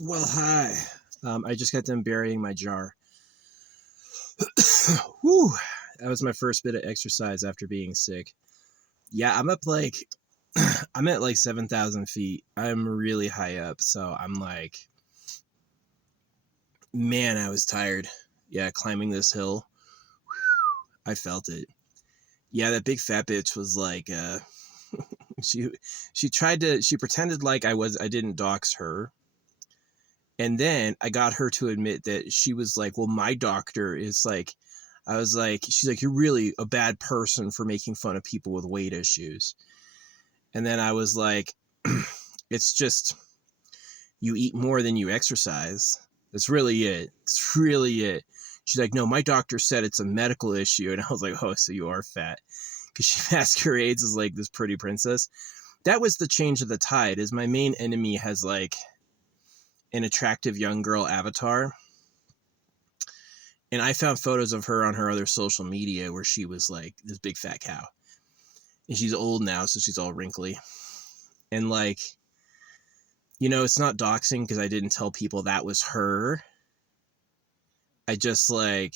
Well, hi. I just got done burying my jar. Whew. That was my first bit of exercise after being sick. Yeah, I'm up like, I'm at like 7,000 feet. I'm really high up. So I'm like, man, I was tired. Yeah, climbing this hill. I felt it. Yeah, that big fat bitch was like, she, she pretended like I didn't dox her. And then I got her to admit that she was like, well, my doctor is like, I was like, she's like, you're really a bad person for making fun of people with weight issues. And then I was like, it's just, you eat more than you exercise. That's really it. That's really it. She's like, no, my doctor said it's a medical issue. And I was like, oh, so you are fat. Because she masquerades as like this pretty princess. That was the change of the tide, is my main enemy has like an attractive young girl avatar. And I found photos of her on her other social media where she was like this big fat cow. And she's old now, so she's all wrinkly. And like, it's not doxing because I didn't tell people that was her. I just like,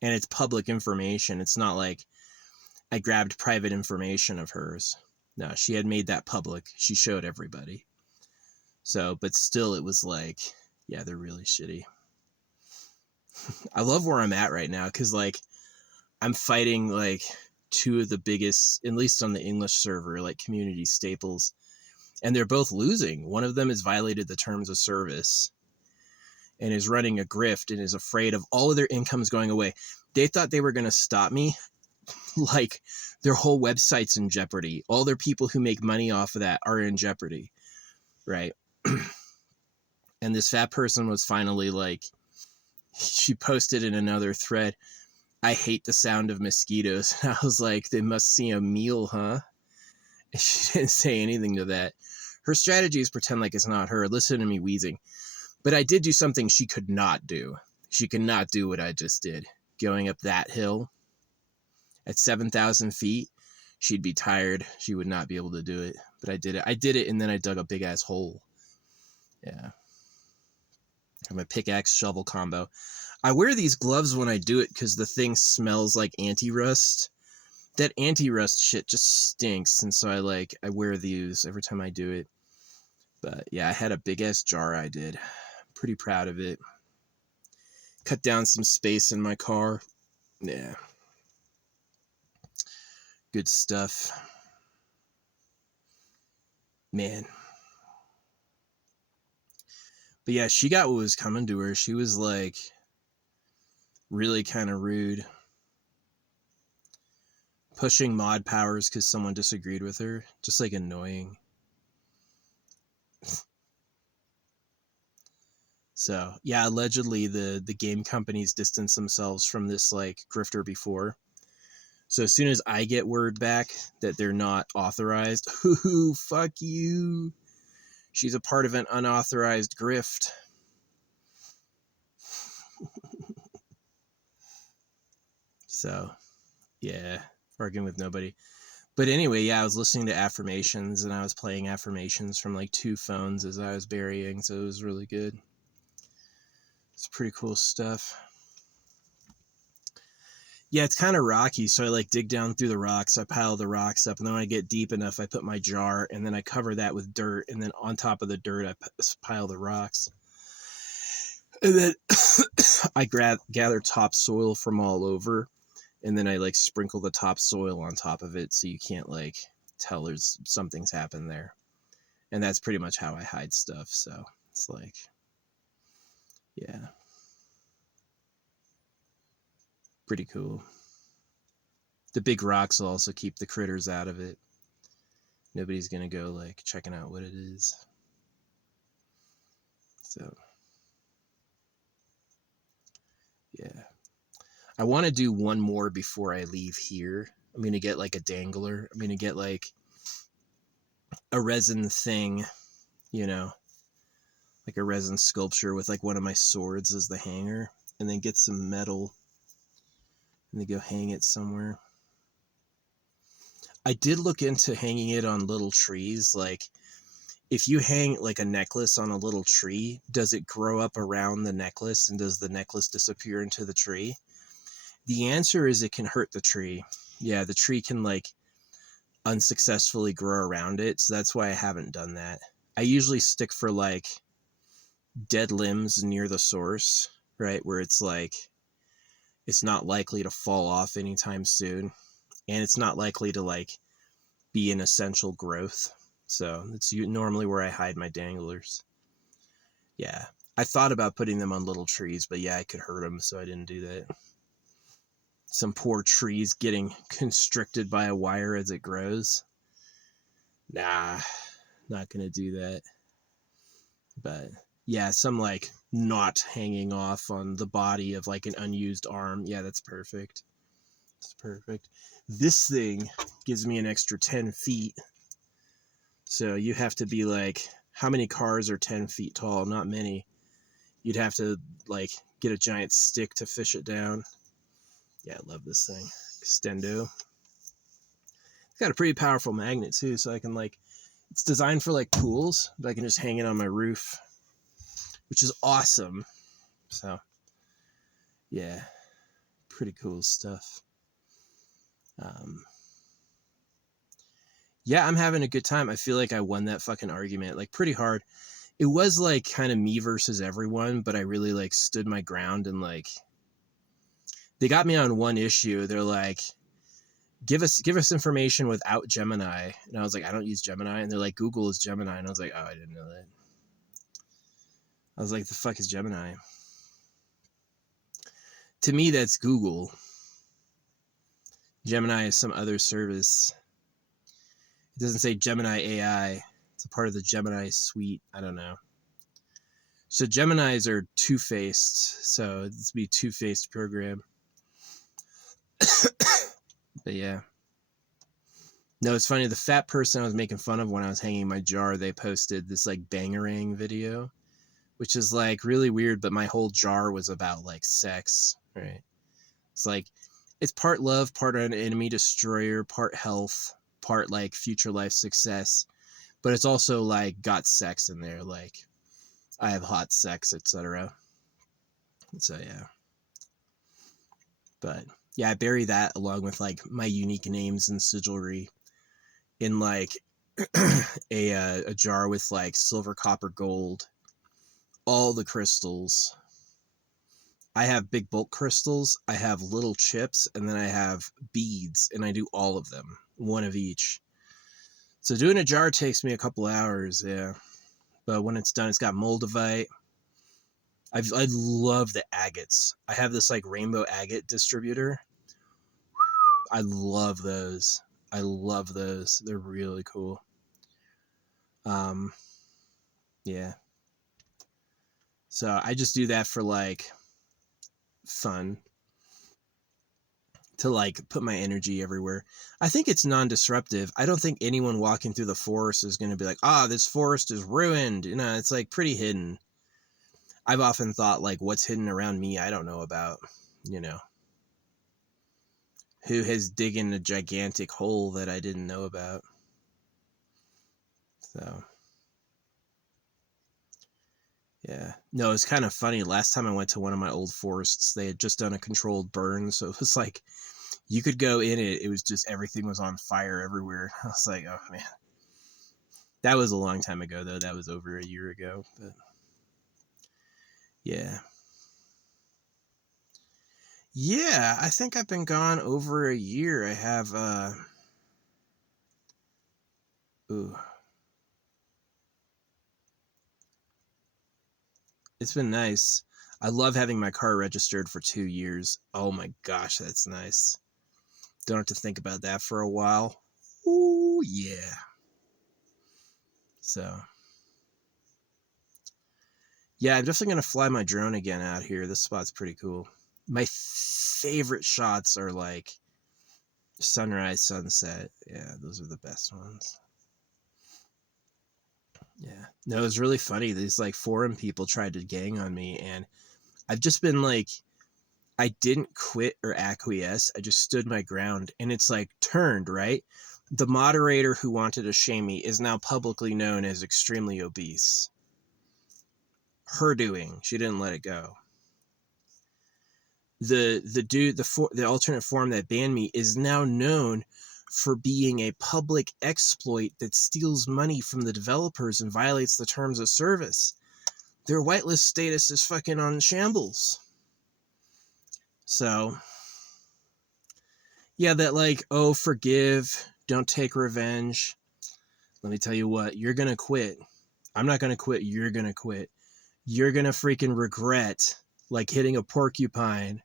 and it's public information. It's not like I grabbed private information of hers. No, she had made that public. She showed everybody. So, but still, it was like, yeah, they're really shitty. I love where I'm at right now because like I'm fighting like two of the biggest, at least on the English server, like community staples, and they're both losing. One of them has violated the terms of service and is running a grift and is afraid of all of their incomes going away. They thought they were going to stop me. Like their whole website's in jeopardy. All their people who make money off of that are in jeopardy. Right. And this fat person was finally like, she posted in another thread, I hate the sound of mosquitoes. And I was like, they must see a meal, huh? And she didn't say anything to that. Her strategy is pretend like it's not her. Listen to me wheezing. But I did do something she could not do. She could not do what I just did. Going up that hill at 7,000 feet, she'd be tired. She would not be able to do it. But I did it. I did it, and then I dug a big ass hole. Yeah. I'm a pickaxe shovel combo. I wear these gloves when I do it because the thing smells like anti-rust. That anti-rust shit just stinks, and so I wear these every time I do it. But yeah, I had a big ass jar I did. Pretty proud of it. Cut down some space in my car. Yeah. Good stuff. Man. But yeah, she got what was coming to her. She was like really kind of rude. Pushing mod powers because someone disagreed with her. Just like annoying. So yeah, allegedly the game companies distanced themselves from this like grifter before. So as soon as I get word back that they're not authorized, ooh, fuck you. She's a part of an unauthorized grift. So yeah, working with nobody. But anyway, yeah, I was listening to affirmations and I was playing affirmations from like 2 phones as I was burying, so it was really good. It's pretty cool stuff. Yeah, it's kind of rocky, so I like dig down through the rocks. I pile the rocks up, and then when I get deep enough, I put my jar, and then I cover that with dirt, and then on top of the dirt, I pile the rocks. And then I gather topsoil from all over, and then I like sprinkle the topsoil on top of it, so you can't like tell there's something's happened there. And that's pretty much how I hide stuff. So it's like, yeah, pretty cool. The big rocks will also keep the critters out of it. Nobody's gonna go like checking out what it is. So yeah, I want to do one more before I leave here. I'm gonna get like a dangler. I'm gonna get like a resin thing, you know, like a resin sculpture with like one of my swords as the hanger, and then get some metal and then go hang it somewhere. I did look into hanging it on little trees. Like if you hang like a necklace on a little tree, does it grow up around the necklace and does the necklace disappear into the tree? The answer is it can hurt the tree. Yeah, the tree can like unsuccessfully grow around it. So that's why I haven't done that. I usually stick for like dead limbs near the source, right? Where it's like, it's not likely to fall off anytime soon. And it's not likely to like be an essential growth. So it's normally where I hide my danglers. Yeah. I thought about putting them on little trees, but yeah, I could hurt them. So I didn't do that. Some poor trees getting constricted by a wire as it grows. Nah, not going to do that. But yeah, some like knot hanging off on the body of like an unused arm. Yeah, that's perfect. That's perfect. This thing gives me an extra 10 feet. So you have to be like, how many cars are 10 feet tall? Not many. You'd have to like get a giant stick to fish it down. Yeah, I love this thing. Extendo. It's got a pretty powerful magnet too, so I can like, it's designed for like pools, but I can just hang it on my roof, which is awesome. So yeah, pretty cool stuff. Yeah, I'm having a good time. I feel like I won that fucking argument like pretty hard. It was like kind of me versus everyone, but I really like stood my ground and like they got me on one issue. They're like, give us information without Gemini. And I was like, I don't use Gemini. And they're like, Google is Gemini. And I was like, oh, I didn't know that. I was like, the fuck is Gemini? To me, that's Google. Gemini is some other service. It doesn't say Gemini AI. It's a part of the Gemini suite. I don't know. So Geminis are two-faced. So this would be a two-faced program. But yeah. No, it's funny. The fat person I was making fun of when I was hanging my jar, they posted this like Bangarang video, which is like really weird, but my whole jar was about like sex, right? It's like, it's part love, part an enemy destroyer, part health, part like future life success, but it's also like got sex in there, like I have hot sex, etc. So yeah, but yeah, I bury that along with like my unique names and sigilry in like a jar with like silver, copper, gold, all the crystals. I have big bulk crystals, I have little chips, and then I have beads, and I do all of them, one of each. So doing a jar takes me a couple hours, yeah. But when it's done, it's got moldavite. I love the agates. I have this like rainbow agate distributor. I love those. I love those. They're really cool. Yeah. So I just do that for like fun, to like put my energy everywhere. I think it's non-disruptive. I don't think anyone walking through the forest is going to be like, this forest is ruined. You know, it's like pretty hidden. I've often thought like, what's hidden around me I don't know about, you know. Who has digging a gigantic hole that I didn't know about? So yeah. No, it's kind of funny. Last time I went to one of my old forests, they had just done a controlled burn, so it was like you could go in it, it was just everything was on fire everywhere. I was like, oh man. That was a long time ago though. That was over a year ago, but yeah. Yeah, I think I've been gone over a year. I have ooh. It's been nice. I love having my car registered for 2 years. Oh my gosh, that's nice. Don't have to think about that for a while. Ooh, yeah. So, yeah, I'm definitely going to fly my drone again out here. This spot's pretty cool. My favorite shots are like sunrise, sunset. Yeah, those are the best ones. Yeah. No, it was really funny. These like forum people tried to gang on me, and I've just been like, I didn't quit or acquiesce. I just stood my ground, and it's like turned, right? The moderator who wanted to shame me is now publicly known as extremely obese. Her doing. She didn't let it go. The dude, the alternate forum that banned me is now known for being a public exploit that steals money from the developers and violates the terms of service. Their whitelist status is fucking on shambles. So, yeah, that like, oh, forgive, don't take revenge. Let me tell you what, you're gonna quit. I'm not gonna quit, you're gonna quit. You're gonna freaking regret, like hitting a porcupine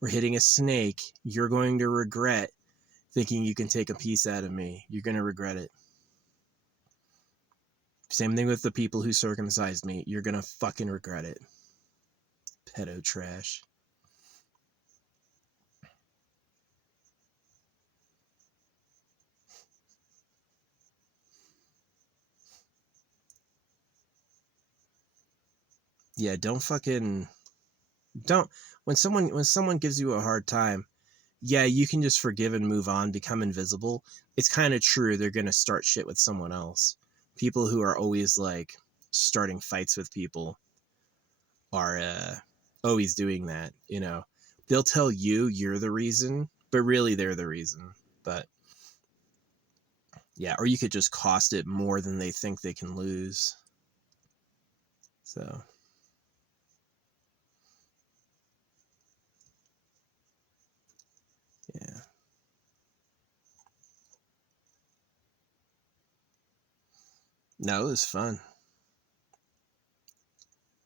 or hitting a snake. You're going to regret thinking you can take a piece out of me. You're gonna regret it. Same thing with the people who circumcised me. You're gonna fucking regret it. Pedo trash. Yeah, don't when someone gives you a hard time, yeah, you can just forgive and move on, become invisible. It's kind of true they're going to start shit with someone else. People who are always like starting fights with people are always doing that, you know. They'll tell you you're the reason, but really they're the reason. But yeah, or you could just cost it more than they think they can lose. So yeah. No, it was fun.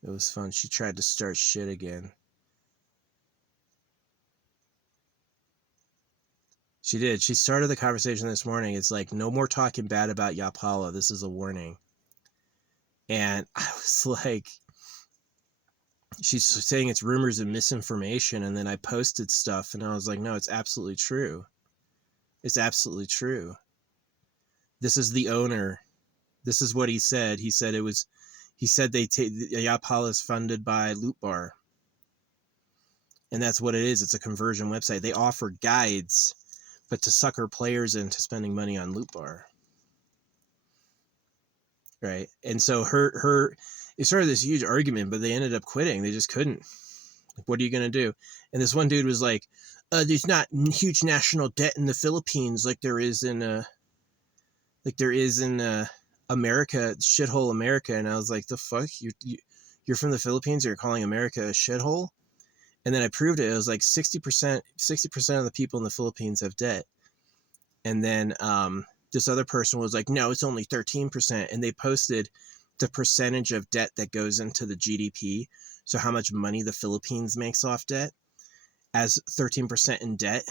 It was fun. She tried to start shit again. She did. She started the conversation this morning. It's like, no more talking bad about Yapala. This is a warning. And I was like, she's saying it's rumors and misinformation. And then I posted stuff and I was like, no, it's absolutely true. It's absolutely true. This is the owner. This is what he said. He said Yapala is funded by Loot Bar. And that's what it is. It's a conversion website. They offer guides, but to sucker players into spending money on Loot Bar. Right. And so it started this huge argument, but they ended up quitting. They just couldn't. Like, what are you going to do? And this one dude was like, there's not huge national debt in the Philippines like there is in America, shithole America. And I was like, the fuck? You're from the Philippines, you're calling America a shithole? And then I proved it. It was like 60% of the people in the Philippines have debt. And then this other person was like, no, it's only 13%. And they posted the percentage of debt that goes into the GDP. So how much money the Philippines makes off debt as 13% in debt.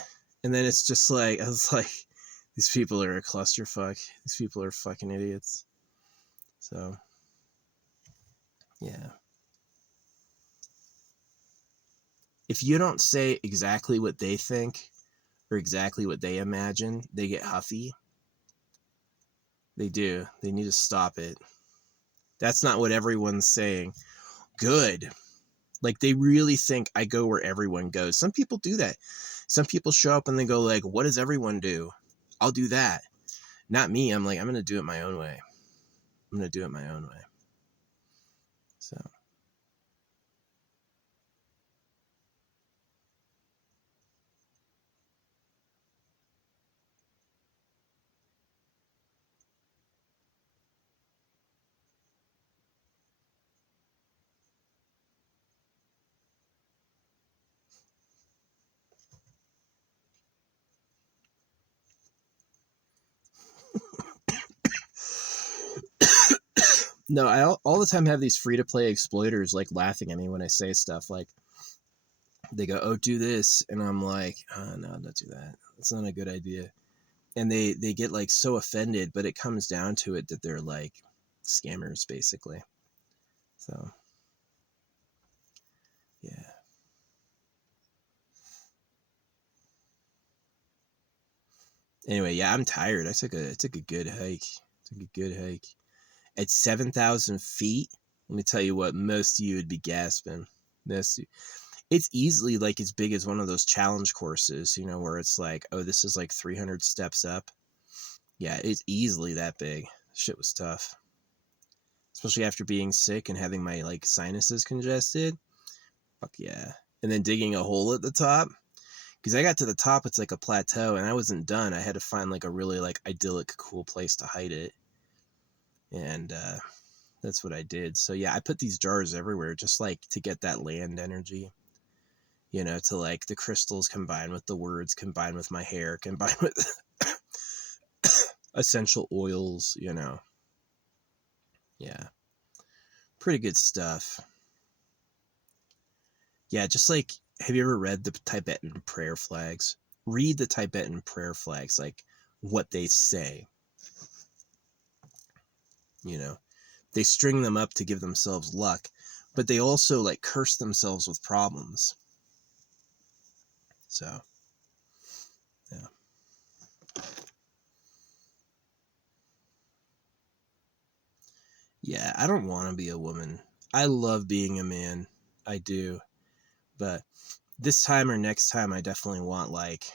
And then it's just like, I was like, these people are a clusterfuck. These people are fucking idiots. So, yeah. If you don't say exactly what they think or exactly what they imagine, they get huffy. They do. They need to stop it. That's not what everyone's saying. Good. Like, they really think I go where everyone goes. Some people do that. Some people show up and they go like, what does everyone do? I'll do that. Not me. I'm like, I'm going to do it my own way. I'm going to do it my own way. So. No, I all the time have these free-to-play exploiters like laughing at me when I say stuff like, they go, oh, do this. And I'm like, oh, no, don't do that. That's not a good idea. And they get like so offended, but it comes down to it that they're like scammers basically. So, yeah. Anyway, yeah, I'm tired. I took a good hike. At 7,000 feet. Let me tell you what, most of you would be gasping. It's easily like as big as one of those challenge courses, you know, where it's like, oh, this is like 300 steps up. Yeah, it's easily that big. Shit was tough. Especially after being sick and having my like sinuses congested. Fuck yeah. And then digging a hole at the top. Because I got to the top, it's like a plateau, and I wasn't done. I had to find like a really like idyllic, cool place to hide it. And that's what I did. So yeah, I put these jars everywhere just like to get that land energy. You know, to like the crystals combine with the words, combine with my hair, combine with essential oils, you know. Yeah. Pretty good stuff. Yeah, just like, have you ever read the Tibetan prayer flags? Read the Tibetan prayer flags, like what they say. You know, they string them up to give themselves luck, but they also like curse themselves with problems. So, yeah. Yeah, I don't want to be a woman. I love being a man. I do. But this time or next time, I definitely want like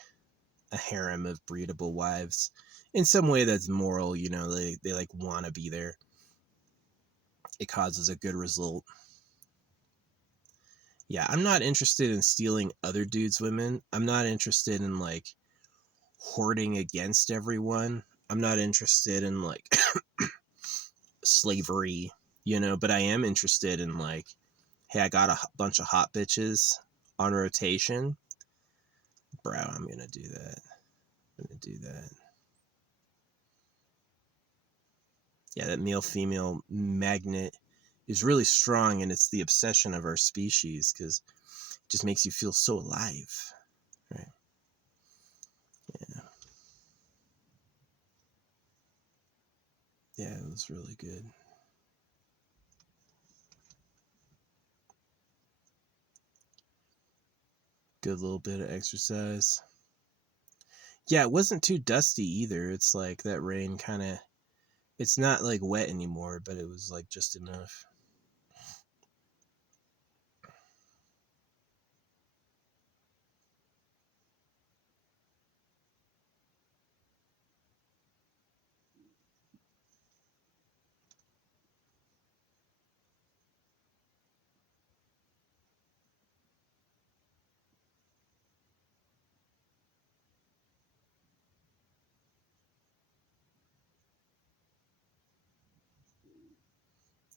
a harem of breedable wives in some way that's moral. You know, they like want to be there. It causes a good result. Yeah, I'm not interested in stealing other dudes' women. I'm not interested in like hoarding against everyone. I'm not interested in like slavery, you know, but I am interested in like, hey, I got a bunch of hot bitches on rotation. Bro, I'm going to do that. I'm going to do that. Yeah, that male female magnet is really strong, and it's the obsession of our species because it just makes you feel so alive, right? Yeah. Yeah, it was really good. Good little bit of exercise. Yeah, it wasn't too dusty either. It's like that rain kind of, it's not like wet anymore, but it was like just enough.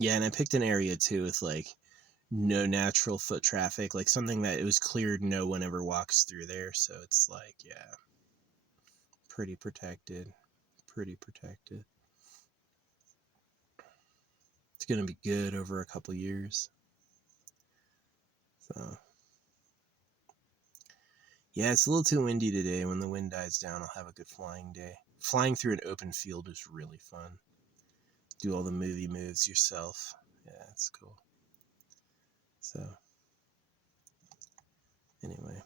Yeah, and I picked an area too with like no natural foot traffic, like something that it was cleared no one ever walks through there. So it's like, yeah, pretty protected. Pretty protected. It's going to be good over a couple years. So, yeah, it's a little too windy today. When the wind dies down, I'll have a good flying day. Flying through an open field is really fun. Do all the movie moves yourself. Yeah, it's cool. So, anyway.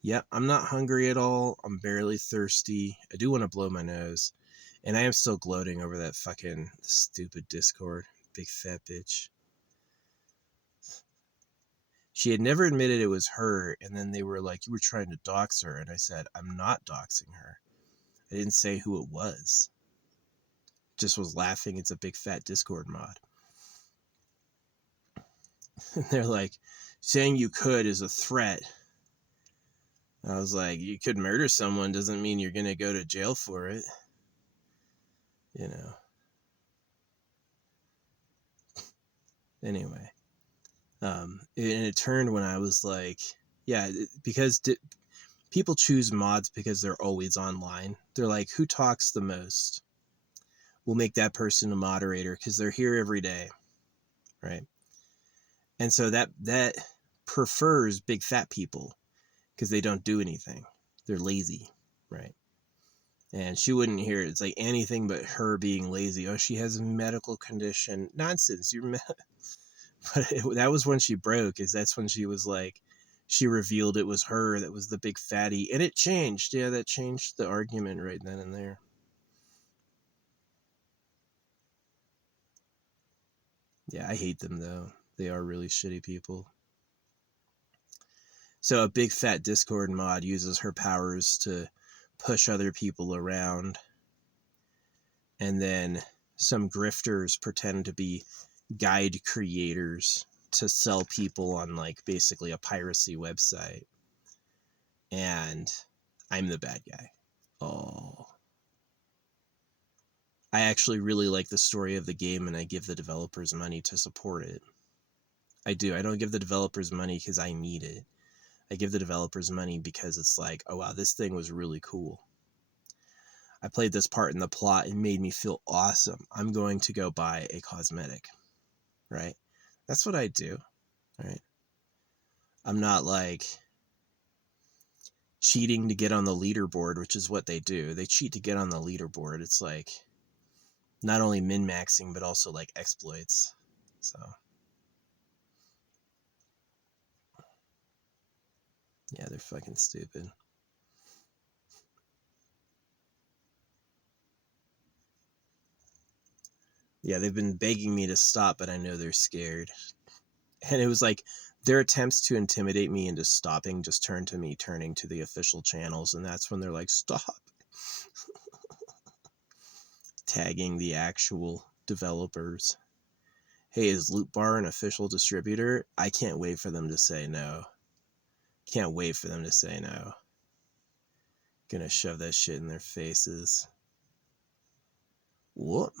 Yeah, I'm not hungry at all. I'm barely thirsty. I do want to blow my nose. And I am still gloating over that fucking stupid Discord. Big fat bitch. She had never admitted it was her, and then they were like, you were trying to dox her. And I said, I'm not doxing her. I didn't say who it was. Just was laughing. It's a big fat Discord mod. And they're like, saying you could is a threat. I was like, you could murder someone doesn't mean you're going to go to jail for it. You know. Anyway. And it turned when I was like, yeah, because people choose mods because they're always online. They're like, who talks the most? We'll make that person a moderator because they're here every day, right? And so that prefers big fat people because they don't do anything. They're lazy, right? And she wouldn't hear it. It's like anything but her being lazy. Oh, she has a medical condition. Nonsense. But that was when she broke. Is that's when she was like, she revealed it was her that was the big fatty, and it changed. Yeah, that changed the argument right then and there. Yeah, I hate them though. They are really shitty people. So a big fat Discord mod uses her powers to push other people around, and then some grifters pretend to be guide creators to sell people on like basically a piracy website, and I'm the bad guy. Oh, I actually really like the story of the game, and I give the developers money to support it. I do. I don't give the developers money because I need it. I give the developers money because it's like, oh wow, this thing was really cool. I played this part in the plot and made me feel awesome. I'm going to go buy a cosmetic, right? That's what I do, right? I'm not like cheating to get on the leaderboard, which is what they do. They cheat to get on the leaderboard. It's like not only min-maxing, but also like exploits. So, yeah, they're fucking stupid. Yeah, they've been begging me to stop, but I know they're scared. And it was like their attempts to intimidate me into stopping just turned to me turning to the official channels, and that's when they're like, stop. Tagging the actual developers. Hey, is Loot Bar an official distributor? I can't wait for them to say no. Can't wait for them to say no. Gonna shove that shit in their faces. Whoop.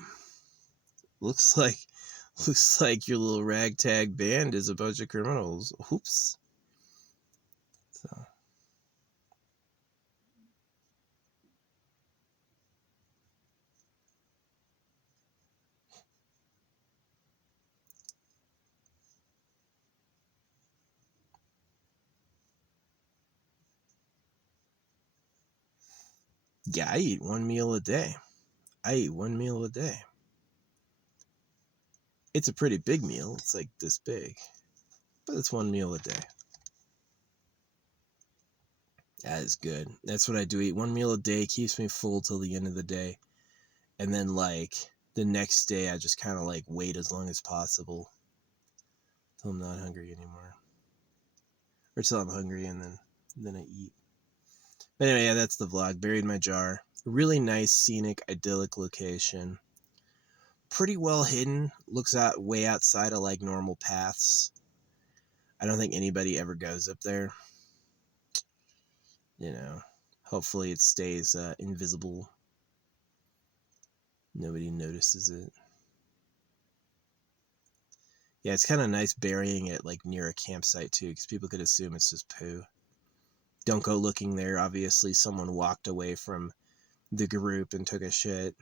Looks like your little ragtag band is a bunch of criminals. Oops. So yeah, I eat one meal a day. It's a pretty big meal. It's like this big. But it's one meal a day. That is good. That's what I do. Eat one meal a day. Keeps me full till the end of the day. And then like the next day I just kind of like wait as long as possible till I'm not hungry anymore. Or till I'm hungry and then I eat. But anyway, yeah, that's the vlog. Buried my jar. Really nice, scenic, idyllic location. Pretty well hidden. Looks out way outside of like normal paths. I don't think anybody ever goes up there. You know, hopefully it stays invisible. Nobody notices it. Yeah, it's kind of nice burying it like near a campsite too, because people could assume it's just poo. Don't go looking there. Obviously, someone walked away from the group and took a shit.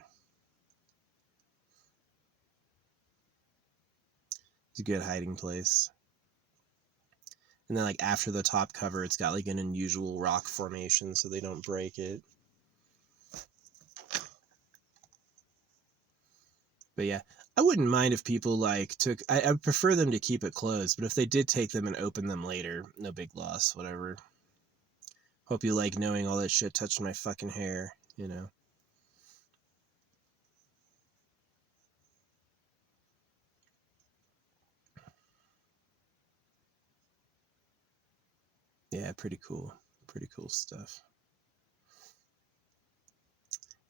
It's a good hiding place. And then like after the top cover, it's got like an unusual rock formation so they don't break it. But yeah, I wouldn't mind if people like took, I prefer them to keep it closed, but if they did take them and open them later, no big loss, whatever. Hope you like knowing all that shit touched my fucking hair, you know. Yeah, pretty cool. Pretty cool stuff.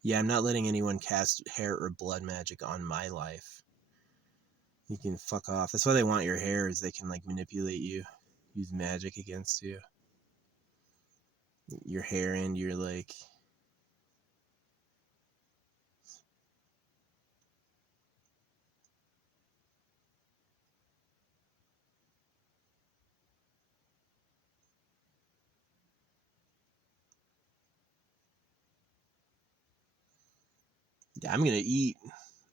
Yeah, I'm not letting anyone cast hair or blood magic on my life. You can fuck off. That's why they want your hair, is they can like manipulate you, use magic against you. Your hair and your like. Yeah, I'm gonna eat.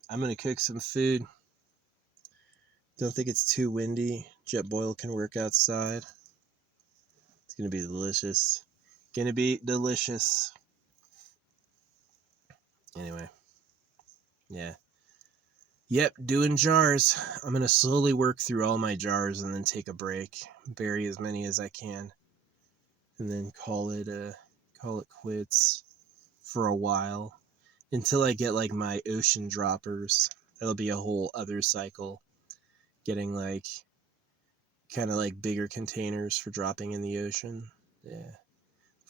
I'm gonna cook some food. Don't think it's too windy. Jetboil can work outside. It's gonna be delicious. Gonna be delicious. Anyway, yeah. Yep, doing jars. I'm gonna slowly work through all my jars and then take a break, bury as many as I can, and then call it quits for a while until I get like my ocean droppers. That'll be a whole other cycle. Getting like kind of like bigger containers for dropping in the ocean. Yeah.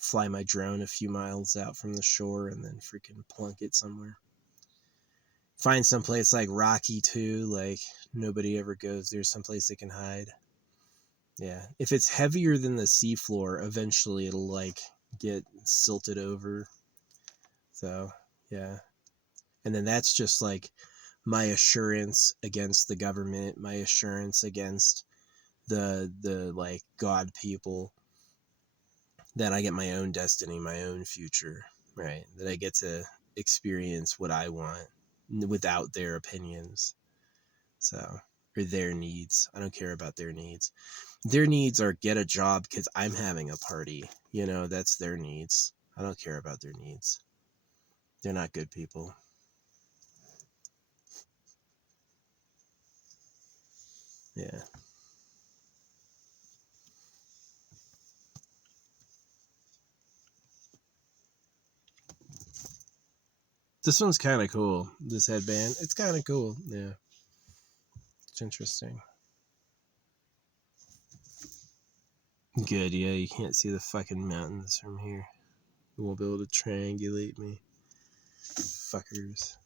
fly my drone a few miles out from the shore and then freaking plunk it somewhere. Find someplace like rocky too, like nobody ever goes. There's someplace they can hide. Yeah. If it's heavier than the seafloor, eventually it'll like get silted over. So, yeah. And then that's just like my assurance against the government, my assurance against the like God people, that I get my own destiny, my own future, right? That I get to experience what I want without their opinions. So, or their needs. I don't care about their needs. Their needs are get a job because I'm having a party. You know, that's their needs. I don't care about their needs. They're not good people. Yeah. This one's kind of cool. This headband. It's kind of cool. Yeah. It's interesting. Good, yeah. You can't see the fucking mountains from here. You won't be able to triangulate me. Fuckers.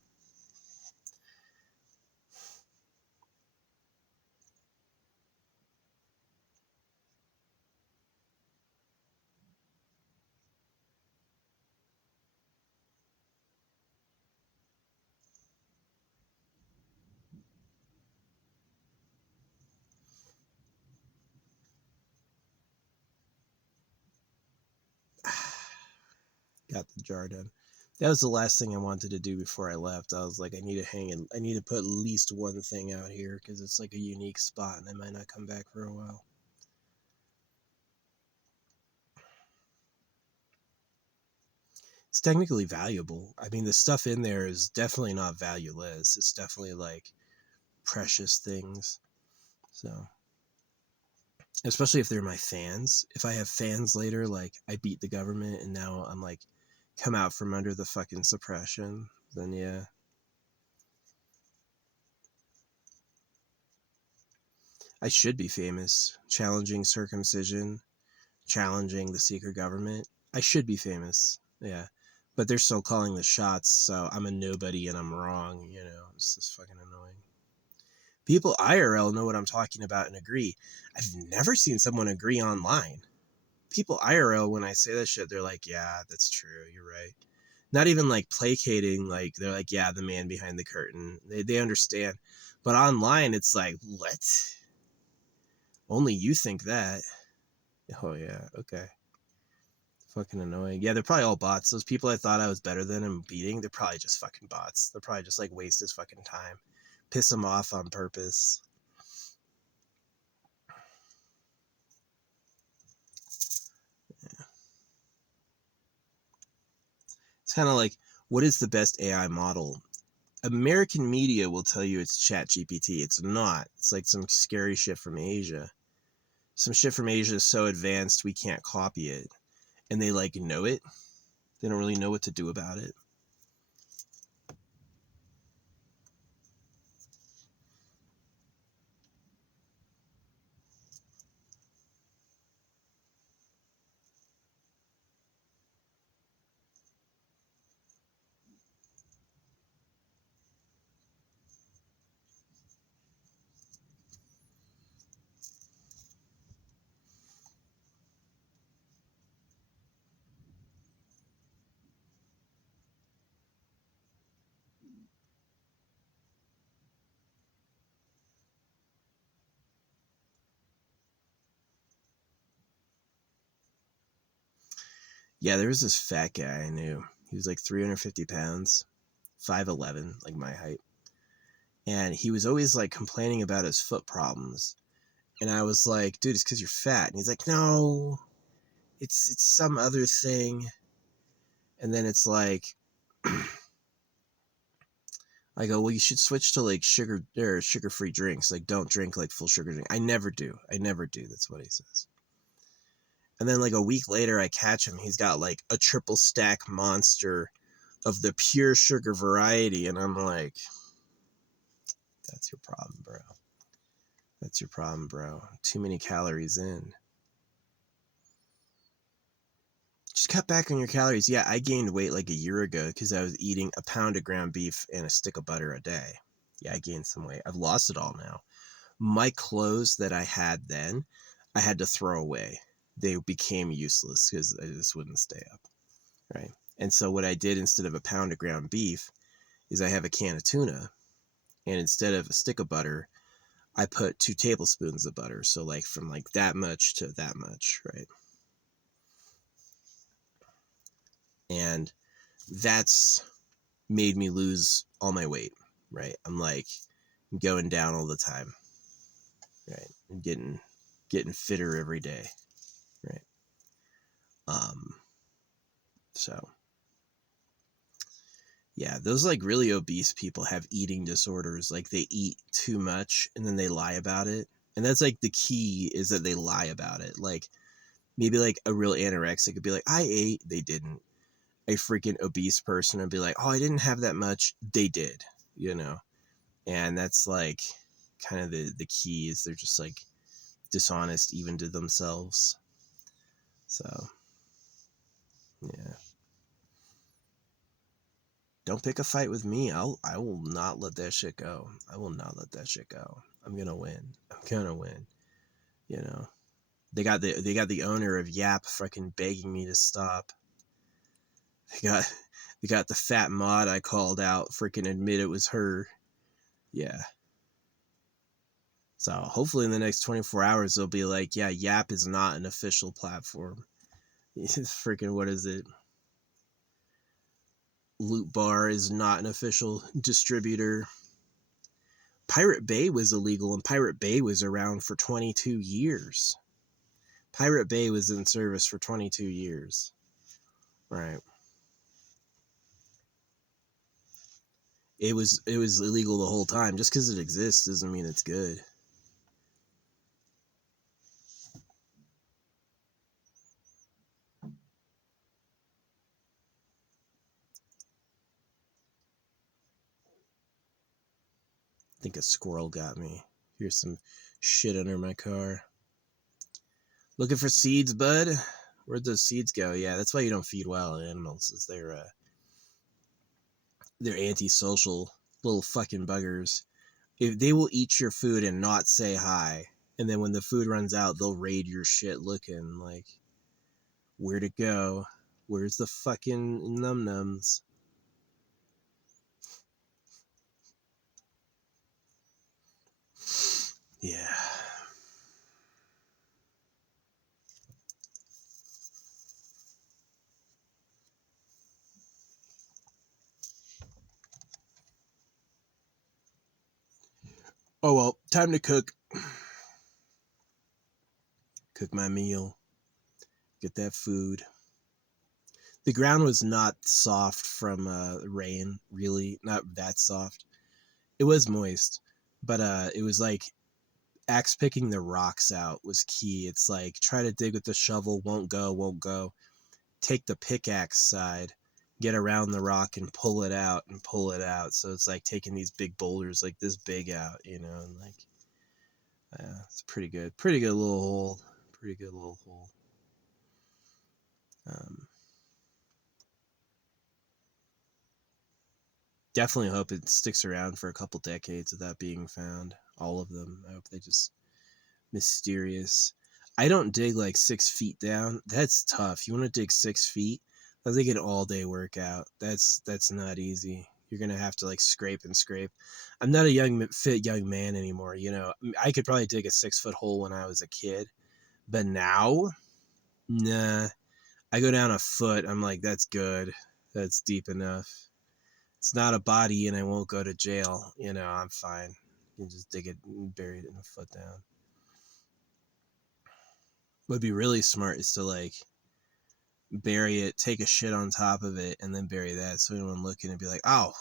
Got the jar done. That was the last thing I wanted to do before I left. I was like, I need to hang in. I need to put at least one thing out here because it's like a unique spot and I might not come back for a while. It's technically valuable. I mean, the stuff in there is definitely not valueless. It's definitely like precious things. So, especially if they're my fans. If I have fans later, like I beat the government and now I'm like come out from under the fucking suppression, then yeah. I should be famous. Challenging circumcision, challenging the secret government. I should be famous. Yeah. But they're still calling the shots, so I'm a nobody and I'm wrong, you know. It's just fucking annoying. People IRL know what I'm talking about and agree. I've never seen someone agree online. People IRL, when I say that shit, they're like, yeah, that's true. You're right. Not even like placating. Like, they're like, yeah, the man behind the curtain. They understand. But online, it's like, what? Only you think that. Oh, yeah. Okay. Fucking annoying. Yeah, they're probably all bots. Those people I thought I was better than and beating, they're probably just fucking bots. They're probably just like waste his fucking time. Piss him off on purpose. It's kind of like, what is the best AI model? American media will tell you it's ChatGPT. It's not. It's like some scary shit from Asia. Some shit from Asia is so advanced we can't copy it. And they like know it. They don't really know what to do about it. Yeah, there was this fat guy I knew. He was like 350 pounds, 5'11", like my height. And he was always like complaining about his foot problems. And I was like, dude, it's because you're fat. And he's like, no, it's some other thing. And then it's like, I go, well, you should switch to like sugar-free drinks. Like, don't drink like full sugar drink. I never do. That's what he says. And then like a week later, I catch him. He's got like a triple stack monster of the pure sugar variety. And I'm like, that's your problem, bro. That's your problem, bro. Too many calories in. Just cut back on your calories. Yeah, I gained weight like a year ago because I was eating a pound of ground beef and a stick of butter a day. Yeah, I gained some weight. I've lost it all now. My clothes that I had then, I had to throw away. They became useless because I just wouldn't stay up, right? And so what I did instead of a pound of ground beef is I have a can of tuna, and instead of a stick of butter, I put 2 tablespoons of butter. So like from like that much to that much, right? And that's made me lose all my weight, right? I'm like going down all the time, right? And getting fitter every day, right? Um, so yeah, those like really obese people have eating disorders. Like they eat too much and then they lie about it. And that's like the key is that they lie about it. Like maybe like a real anorexic could be like, I ate, they didn't. A freaking obese person would be like, oh, I didn't have that much, they did, you know? And that's like kind of the key is they're just like dishonest even to themselves. So yeah. Don't pick a fight with me. I will not let that shit go. I will not let that shit go. I'm gonna win. I'm gonna win. You know. They got the owner of Yap fucking begging me to stop. They got the fat mod I called out freaking admit it was her. Yeah. So hopefully in the next 24 hours they'll be like, yeah, Yap is not an official platform. It's freaking what is it? Loot Bar is not an official distributor. Pirate Bay was illegal, and Pirate Bay was around for 22 years. Pirate Bay was in service for 22 years. Right. It was illegal the whole time. Just because it exists doesn't mean it's good. I think a squirrel got me. Here's some shit under my car. Looking for seeds, bud? Where'd those seeds go? Yeah, that's why you don't feed wild animals, is they're antisocial little fucking buggers. If they will eat your food and not say hi, and then when the food runs out, they'll raid your shit looking like, where'd it go? Where's the fucking num nums? Yeah. Oh well, time to cook. Cook my meal. Get that food. The ground was not soft from rain, really, not that soft. It was moist, but it was like axe picking the rocks out was key. It's like try to dig with the shovel, won't go. Take the pickaxe side, get around the rock and pull it out and pull it out. So it's like taking these big boulders like this big out, you know, and like it's pretty good. Pretty good little hole. Pretty good little hole. Um, Definitely hope it sticks around for a couple decades without being found. All of them. I hope they just mysterious. I don't dig like 6 feet down. That's tough. You want to dig 6 feet? That's like an all day workout. That's not easy. You're gonna have to like scrape and scrape. I'm not a fit young man anymore. You know, I could probably dig a 6 foot hole when I was a kid, but now, nah. I go down a foot. I'm like, that's good. That's deep enough. It's not a body, and I won't go to jail. You know, I'm fine. You just dig it and bury it in a foot down. What'd be really smart is to like bury it, take a shit on top of it, and then bury that so anyone looking and be like, oh,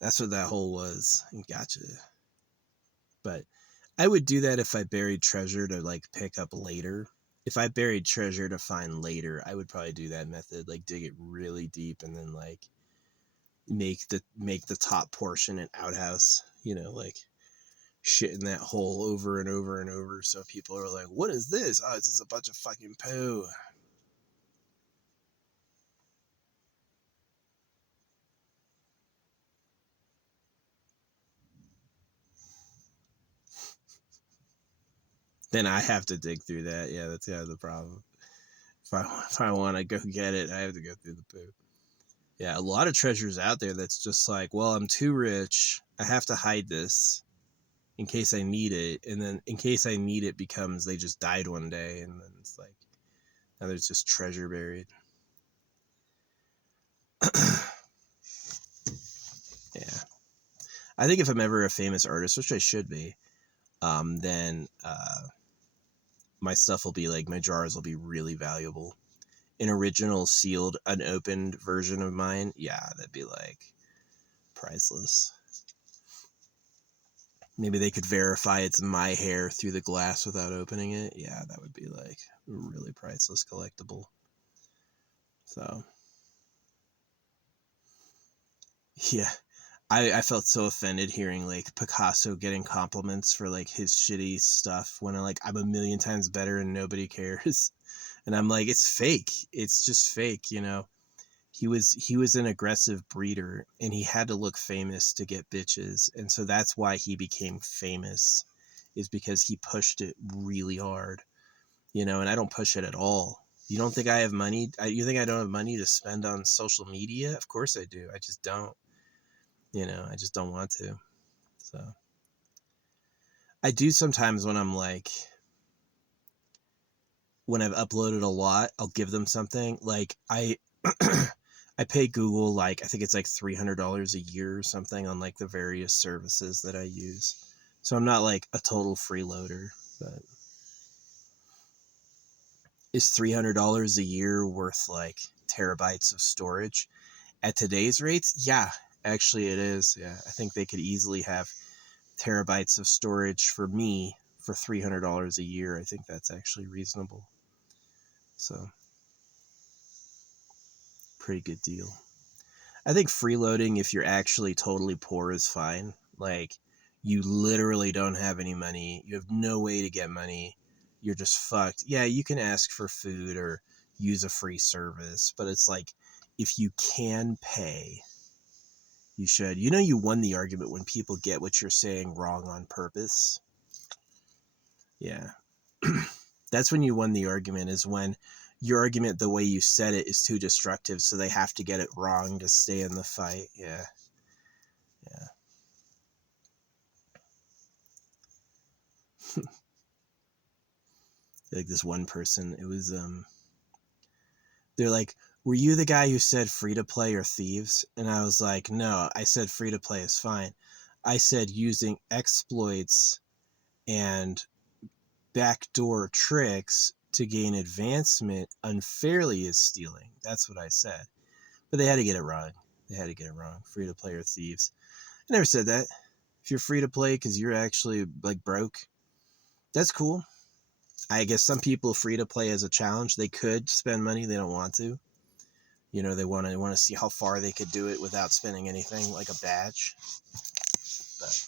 that's what that hole was. Gotcha. But I would do that if I buried treasure to like pick up later. If I buried treasure to find later, I would probably do that method, like dig it really deep and then like make the top portion an outhouse, you know, like shit in that hole over and over and over so people are like, what is this? Oh, it's just a bunch of fucking poo. then I have to dig through that. Yeah, that's kind of the problem. If I want to go get it, I have to go through the poop. Yeah, a lot of treasures out there that's just like, well, I'm too rich. I have to hide this in case I need it. And then in case I need it becomes they just died one day. And then it's like, now there's just treasure buried. Yeah. I think if I'm ever a famous artist, which I should be, then my stuff will be like, my jars will be really valuable. An original sealed, unopened version of mine, yeah, that'd be like priceless. Maybe they could verify it's my hair through the glass without opening it. Yeah, that would be like really priceless collectible. So, yeah. I felt so offended hearing like Picasso getting compliments for like his shitty stuff when I'm a million times better and nobody cares. And I'm like, it's fake. It's just fake, you know. He was an aggressive breeder and he had to look famous to get bitches. And so that's why he became famous, is because he pushed it really hard, you know, and I don't push it at all. You don't think I have money? You think I don't have money to spend on social media? Of course I do. I just don't, you know, I just don't want to. So I do sometimes when I'm like, when I've uploaded a lot, I'll give them something like I pay Google like I think it's like $300 a year or something on like the various services that I use. So I'm not like a total freeloader, but is $300 a year worth like terabytes of storage at today's rates? Yeah, actually it is. Yeah, I think they could easily have terabytes of storage for me for $300 a year. I think that's actually reasonable. So pretty good deal. I think freeloading, if you're actually totally poor, is fine. Like, you literally don't have any money. You have no way to get money. You're just fucked. Yeah, you can ask for food or use a free service, but it's like, if you can pay, you should. You know, you won the argument when people get what you're saying wrong on purpose. Yeah. That's when you won the argument, is when your argument, the way you said it, is too destructive, so they have to get it wrong to stay in the fight. Yeah. Yeah. Like this one person, it was they're like, were you the guy who said free to play or thieves? And I was like, no, I said free to play is fine. I said using exploits and backdoor tricks to gain advancement unfairly is stealing. That's what I said. But they had to get it wrong. They had to get it wrong. Free to play or thieves. I never said that. If you're free to play because you're actually like broke, that's cool. I guess some people free to play as a challenge. They could spend money. They don't want to. You know, they want to see how far they could do it without spending anything like a badge. But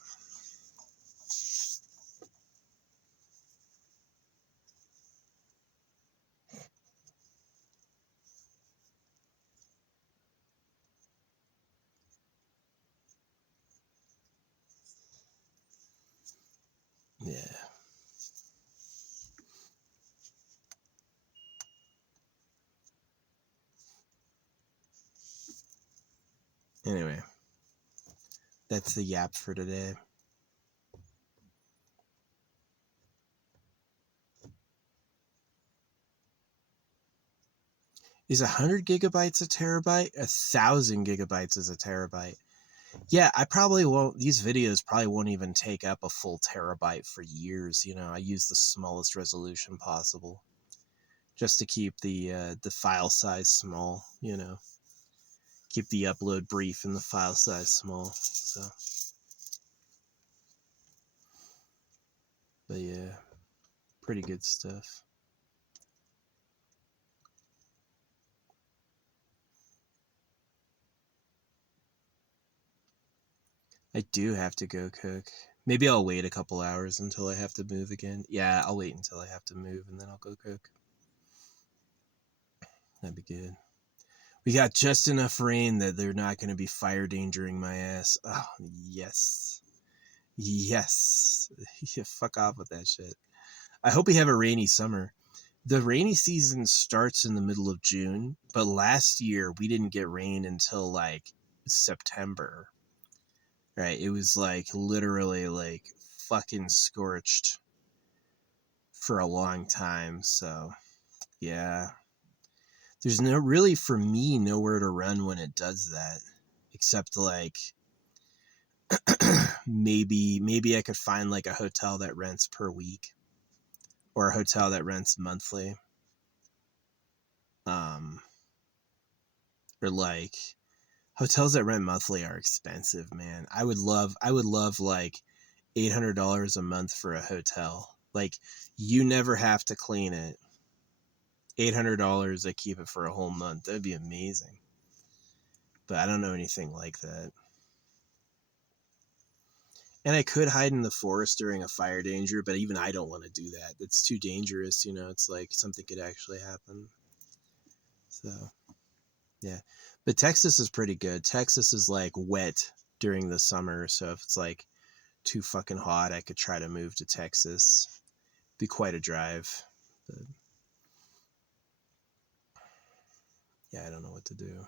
yeah. Anyway, that's the yap for today. Is 100 gigabytes a terabyte? 1,000 gigabytes is a terabyte. Yeah, I probably won't. These videos probably won't even take up a full terabyte for years. You know, I use the smallest resolution possible, just to keep the file size small. You know, keep the upload brief and the file size small. So, but yeah, pretty good stuff. I do have to go cook. Maybe I'll wait a couple hours until I have to move again. Yeah, I'll wait until I have to move and then I'll go cook. That'd be good. We got just enough rain that they're not going to be fire endangering my ass. Oh, yes. Yes. Yeah, fuck off with that shit. I hope we have a rainy summer. The rainy season starts in the middle of June, but last year we didn't get rain until like September. Right? It was like literally like fucking scorched for a long time. So, yeah. There's no really for me nowhere to run when it does that except like maybe I could find like a hotel that rents per week or a hotel that rents monthly. Or like hotels that rent monthly are expensive, man. I would love like $800 a month for a hotel. Like you never have to clean it. $800, I keep it for a whole month. That'd be amazing. But I don't know anything like that. And I could hide in the forest during a fire danger, but even I don't want to do that. It's too dangerous, you know. It's like something could actually happen. So, yeah. But Texas is pretty good. Texas is like wet during the summer, so if it's like too fucking hot, I could try to move to Texas. Be quite a drive. But yeah, I don't know what to do.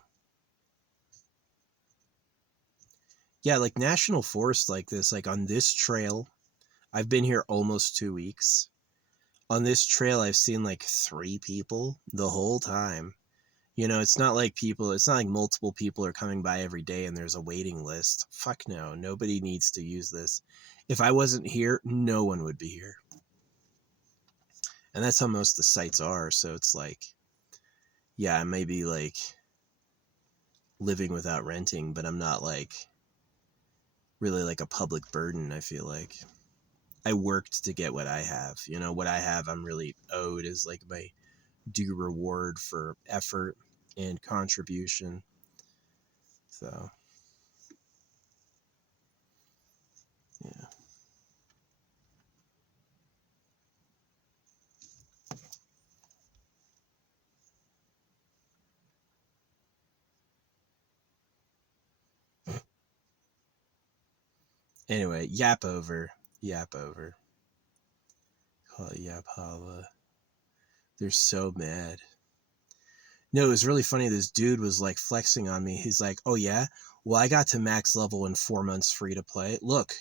Yeah, like national forests like this, like on this trail, I've been here almost 2 weeks. On this trail, I've seen like 3 people the whole time. You know, it's not like multiple people are coming by every day and there's a waiting list. Fuck no, nobody needs to use this. If I wasn't here, no one would be here. And that's how most of the sites are. So it's like, yeah, I may be like living without renting, but I'm not like really like a public burden, I feel like. I worked to get what I have. You know, what I have I'm really owed is like my due reward for effort and contribution. So, yeah. Anyway, yap over. Yap over. Call it Yap Hava. They're so mad. No, it was really funny. This dude was like flexing on me. He's like, "Oh yeah, well I got to max level in 4 months free to play. Look,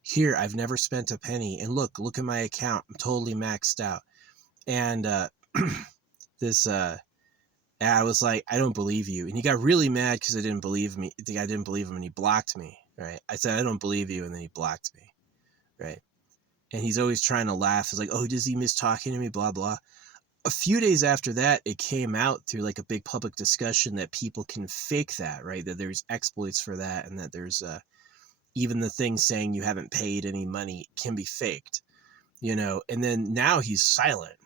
here I've never spent a penny, and look at my account. I'm totally maxed out." And this I was like, "I don't believe you." And he got really mad because I didn't believe me. I didn't believe him, and he blocked me. Right? I said, "I don't believe you," and then he blocked me. Right? And he's always trying to laugh. It's like, "Oh, does he miss talking to me?" Blah blah. A few days after that, it came out through like a big public discussion that people can fake that, right? That there's exploits for that, and that there's even the thing saying you haven't paid any money can be faked, you know. And then now he's silent.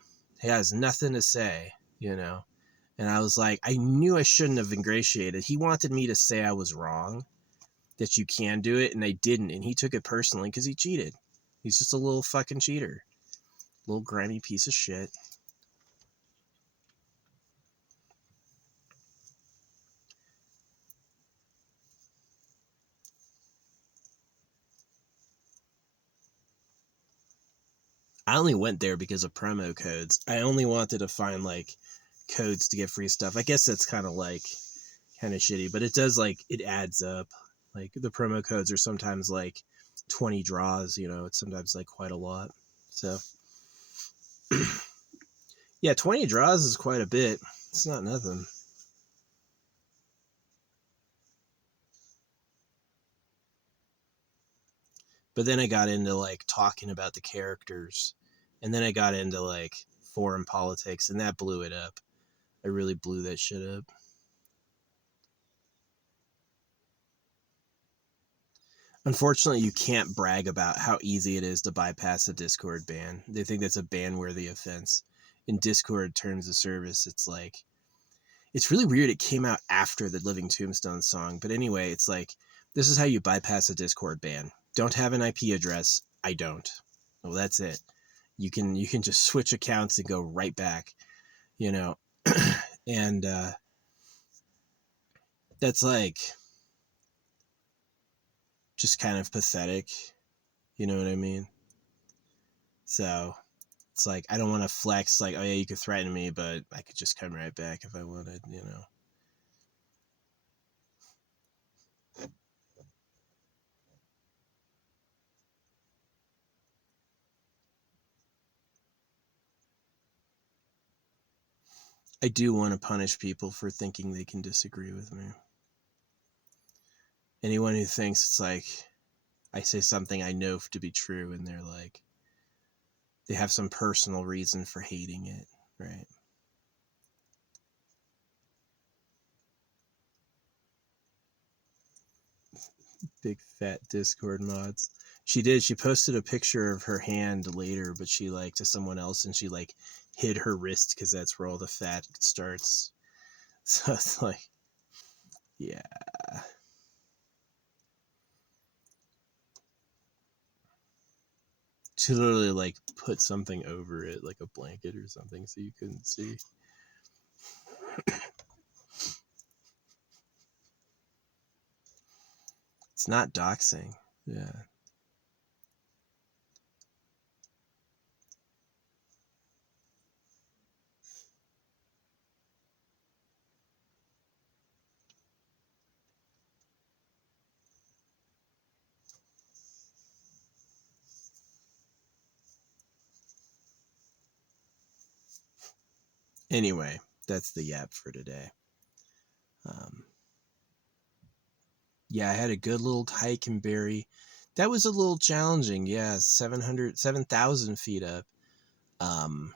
He has nothing to say, you know. And I was like, I knew I shouldn't have ingratiated. He wanted me to say I was wrong, that you can do it, and I didn't. And he took it personally because he cheated. He's just a little fucking cheater, little grimy piece of shit. I only went there because of promo codes. I only wanted to find like codes to get free stuff. I guess that's kind of shitty, but it does like it adds up. Like the promo codes are sometimes like 20 draws, you know, it's sometimes like quite a lot. So yeah, 20 draws is quite a bit. It's not nothing. But then I got into like talking about the characters, and then I got into like foreign politics, and that blew it up. I really blew that shit up. Unfortunately, you can't brag about how easy it is to bypass a Discord ban. They think that's a ban-worthy offense. In Discord terms of service, it's like it's really weird. It came out after the Living Tombstone song, but anyway, it's like this is how you bypass a Discord ban. Don't have an IP address. I don't. Well, that's it. You can just switch accounts and go right back. You know, and that's like just kind of pathetic. You know what I mean? So It's like, I don't want to flex like, oh yeah, you could threaten me, but I could just come right back if I wanted, you know. I do want to punish people for thinking they can disagree with me. Anyone who thinks it's like I say something I know to be true and they're like, they have some personal reason for hating it, right? Big fat Discord mods. She did. She posted a picture of her hand later, but she like to someone else and she like hid her wrist because that's where all the fat starts. So it's like, yeah. She literally like put something over it, like a blanket or something, so you couldn't see. It's not doxing. Yeah. Anyway, that's the yap for today. Um, yeah, I had a good little hike in Barrie. That was a little challenging. Yeah, 7,000 feet up, um,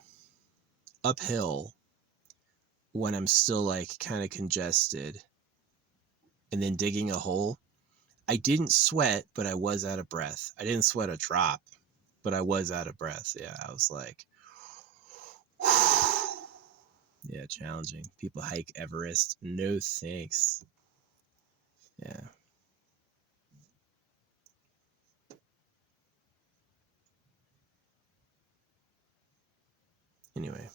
uphill when I'm still like kind of congested, and then digging a hole. I didn't sweat, but I was out of breath. I didn't sweat a drop, but I was out of breath. Yeah, I was like, yeah, challenging. People hike Everest. No thanks. Yeah. Anyway.